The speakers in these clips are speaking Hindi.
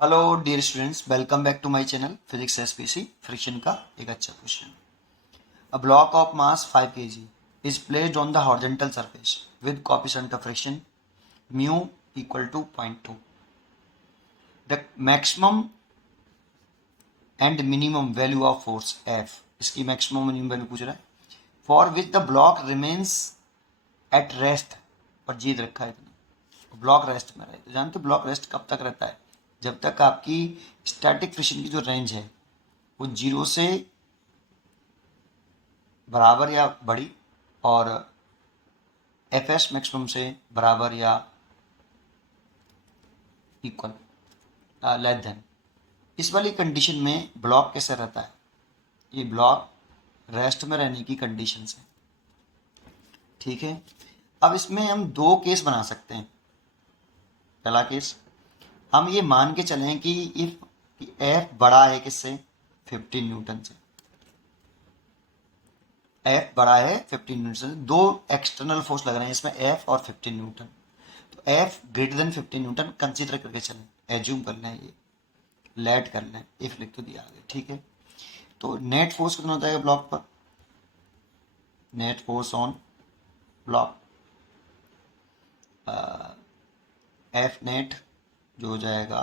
Hello dear students, welcome back to my channel physics SPC. Friction का एक अच्छा question. A block of mass 5 kg is placed on the horizontal surface with coefficient of friction mu equal to 0.2। The maximum and minimum value of force F, इसकी मैक्सिमम मिनिमम वैल्यू पूछ रहा है, for which the block remains at rest. पर जीत रखा है इतना, ब्लॉक रेस्ट में रहे। तो जानते ब्लॉक रेस्ट कब तक रहता है? जब तक आपकी स्टैटिक फ्रिक्शन की जो रेंज है वो 0 से बराबर या बड़ी और एफ एस मैक्सिमम से बराबर या इक्वल लेस देन। इस वाली कंडीशन में ब्लॉक कैसे रहता है? ये ब्लॉक रेस्ट में रहने की कंडीशन है। ठीक है, अब इसमें हम दो केस बना सकते हैं। पहला केस, हम ये मान के चलें कि इफ एफ बड़ा है किससे? 15 न्यूटन से। एफ बड़ा है 15 न्यूटन से। दो एक्सटर्नल फोर्स लग रहे हैं इसमें, एफ और 15 न्यूटन। तो F greater than 15 Newton consider करके चलें, एज्यूम कर लें, ये लेट कर लें, इफ लिख तो दिया आगे। ठीक है, तो नेट फोर्स कितना होता है ब्लॉक पर? Net force on block F net जो हो जाएगा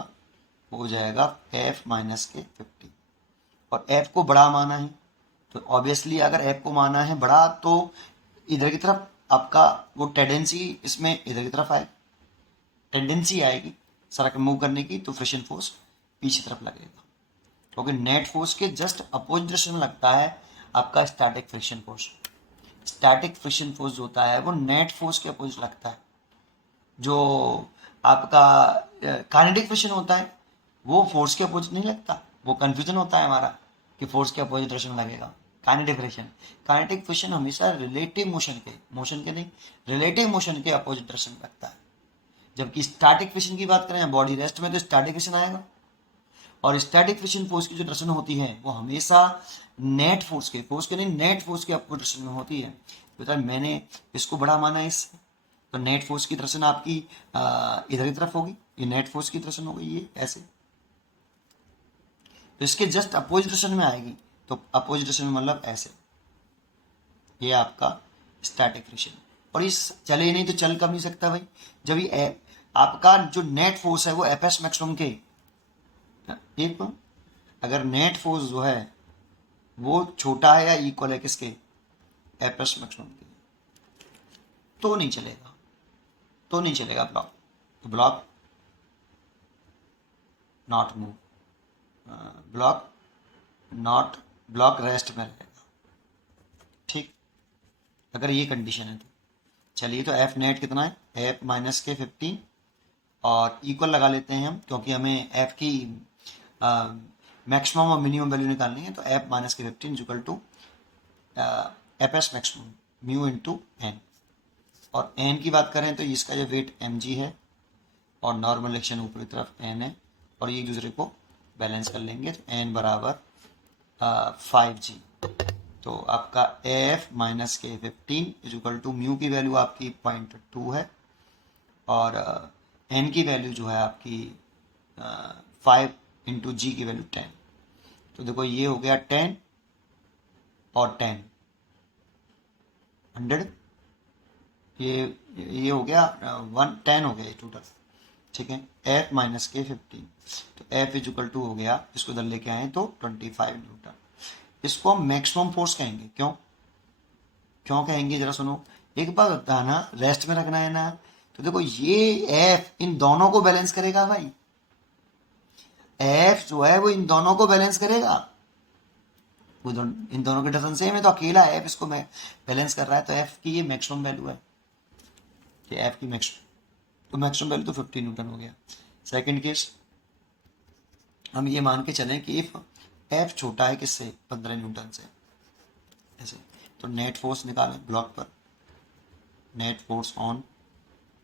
वो हो जाएगा एफ माइनस के 50। और एफ को बड़ा माना है, तो ऑब्वियसली अगर एफ को माना है बड़ा तो इधर की तरफ आपका वो टेंडेंसी इसमें इधर की तरफ आए, टेंडेंसी आएगी सड़क मूव करने की, तो फ्रिक्शन फोर्स पीछे तरफ लगेगा, क्योंकि नेट फोर्स के जस्ट अपोजिट डायरेक्शन में लगता है आपका static friction force. Static friction force जो होता है वो नेट फोर्स के अपोजिट लगता है। जो आपका काइनेटिक फ्रिक्शन होता है वो फोर्स के अपोजिट नहीं लगता। वो कंफ्यूजन होता है हमारा कि फोर्स के अपोजिट डायरेक्शन में लगेगा। काइनेटिक फ्रिक्शन हमेशा रिलेटिव मोशन के नहीं, रिलेटिव मोशन के अपोजिट डायरेक्शन में लगता है। जबकि स्टैटिक फ्रिक्शन की बात करें बॉडी रेस्ट में, तो स्टैटिक फ्रिक्शन आएगा। और स्टैटिक फ्रिक्शन फोर्स की जो डायरेक्शन होती है वो हमेशा फोर्स के नहीं, नेट फोर्स के अपोजिट डायरेक्शन में होती है। तो मैंने इसको बड़ा माना है इससे, तो नेट फोर्स की डायरेक्शन आपकी इधर की तरफ होगी, ये नेट फोर्स की डायरेक्शन होगी, ये ऐसे। तो इसके जस्ट अपोजिट डायरेक्शन में आएगी, तो अपोजिट डायरेक्शन में मतलब ऐसे। ये आपका स्टैटिक फ्रिक्शन। और इस चले नहीं तो चल कब नहीं सकता भाई? जब ये आपका जो नेट फोर्स है वो एफ एस मैक्सिमम के एक, अगर नेट फोर्स जो है वो छोटा है या इक्वल है किसके? एफ एस मैक्सिमम के, तो नहीं चलेगा, तो नहीं चलेगा ब्लॉक। तो block not move, block not, block rest में रहेगा। ठीक, अगर ये कंडीशन है तो चलिए, तो एफ नेट कितना है? एफ माइनस के 15 और इक्वल लगा लेते हैं हम, क्योंकि हमें एफ की मैक्सिमम और मिनिमम वैल्यू निकालनी है। तो एफ माइनस के 15 equal to F S maximum mu into N. और एन की बात करें तो इसका जो वेट एम जी है और नॉर्मल एक्शन ऊपर की तरफ एन है, और ये एक दूसरे को बैलेंस कर लेंगे, तो एन बराबर 5g। तो आपका एफ माइनस के 15 इज इक्वल टू म्यू की वैल्यू आपकी 0.2 है, और एन की वैल्यू जो है आपकी 5 इंटू जी की वैल्यू 10। तो देखो ये हो गया 10 और 10 100, ये हो गया 10 हो गया टोटल। ठीक है, एफ माइनस के 15, तो एफ इज इक्वल टू हो गया, इसको इधर लेके आए तो 25 न्यूटन। इसको हम मैक्सिमम फोर्स कहेंगे। क्यों क्यों कहेंगे जरा सुनो। एक बार होता है ना, रेस्ट में रखना है ना, तो देखो ये एफ इन दोनों को बैलेंस करेगा भाई। एफ जो है वो इन दोनों को बैलेंस करेगा, वो इन दोनों की डायरेक्शन सेम है, तो अकेला एफ इसको बैलेंस कर रहा है, तो एफ की ये मैक्सिमम वैल्यू है, कि एफ की मैक्सिमम, तो मैक्सिमम वैल्यू तो 50 न्यूटन हो गया। सेकंड केस, हम ये मान के चलें कि इफ एफ छोटा है किससे? 15 न्यूटन से, ऐसे। तो नेट फोर्स निकालें ब्लॉक पर, नेट फोर्स ऑन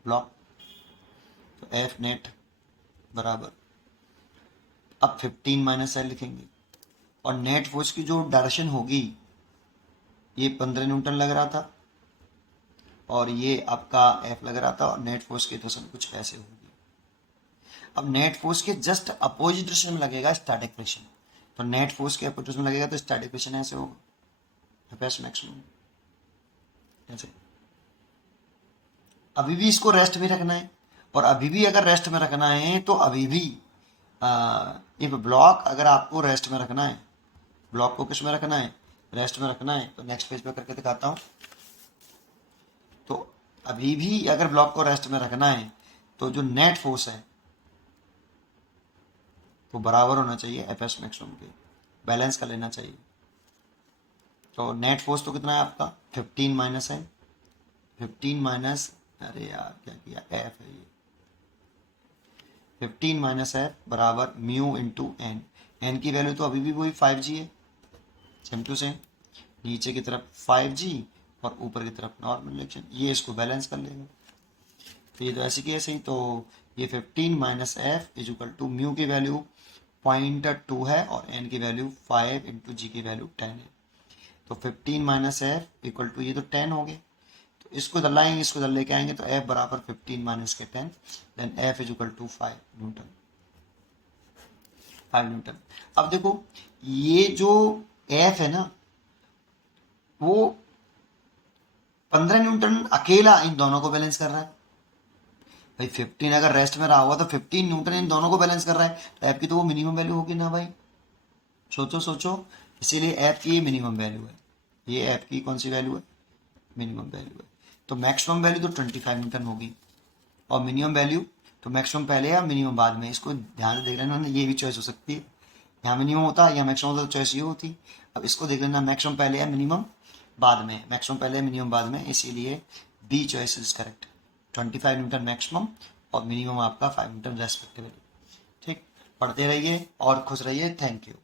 ब्लॉक, तो एफ नेट बराबर, अब 15 माइनस एल लिखेंगे, और नेट फोर्स की जो डायरेक्शन होगी, ये 15 न्यूटन लग रहा था और ये आपका एफ लग रहा था, और नेट फोर्स की डायरेक्शन कुछ ऐसे होगी। अब नेट फोर्स के जस्ट अपोजिट डायरेक्शन में लगेगा स्टैटिक फ्रिक्शन, तो नेट फोर्स के अपोजिट में लगेगा तो स्टैटिक फ्रिक्शन ऐसे होगा, एफ मैक्सिमम ऐसे। अभी भी इसको रेस्ट में रखना है, और अभी भी अगर रेस्ट में रखना है तो अभी भी इफ ब्लॉक अगर आपको रेस्ट में रखना है, ब्लॉक को किस में रखना है, रेस्ट में रखना है, तो नेक्स्ट पेज पे करके दिखाता हूँ। तो अभी भी अगर ब्लॉक को रेस्ट में रखना है तो जो नेट फोर्स है वो बराबर होना चाहिए एफ एस मैक्सिमम के, बैलेंस कर लेना चाहिए। तो नेट फोर्स तो कितना है आपका 15 माइनस है, 15 माइनस, अरे यार क्या किया, एफ है ये, 15 माइनस एफ बराबर म्यू इंटू एन, एन की वैल्यू तो अभी भी वही 5g है, सेम टू सेम, नीचे की तरफ 5g और ऊपर की तरफ नॉर्मल रिएक्शन, ये इसको बैलेंस कर लेंगे। तो ये तो ऐसे की ऐसे ही, तो ये 15 minus F is equal to mu की वैल्यू 0.2 है और एन की वैल्यू 5 इंटू जी की वैल्यू 10 है। तो 15 माइनस एफ इक्वल टू ये तो 10 हो गए, तो इसको इधर लाएंगे, इसको इधर लेके आएंगे, तो एफ बराबर 15 माइनस के 10, then F is equal to 5 newton, 5 newton. अब देखो ये जो एफ है ना वो 15 न्यूटन अकेला इन दोनों को बैलेंस कर रहा है। भाई 15 अगर रेस्ट में रहा हुआ तो 15 न्यूटन इन दोनों को बैलेंस कर रहा है, तो एफ की तो वो मिनिमम वैल्यू होगी ना भाई, सोचो सोचो, इसीलिए एफ की मिनिमम वैल्यू है, ये एफ की कौन सी वैल्यू है, मिनिमम वैल्यू है। तो मैक्सिमम वैल्यू तो 25 न्यूटन होगी, और मिनिमम वैल्यू तो मैक्सिमम पहले या मिनिमम बाद में, इसको ध्यान से देख लेना, ये भी चॉइस हो सकती है, यहाँ मिनिमम होता या मैक्सिमम होता तो चॉइस ये होती। अब इसको देख लेना मैक्सिमम पहले या मिनिमम बाद में, मैक्सिमम पहले मिनिमम बाद में, इसीलिए B choice is correct, 25 newton maximum और मिनिमम आपका 5 न्यूटन रेस्पेक्टिवली। ठीक, पढ़ते रहिए और खुश रहिए, थैंक यू।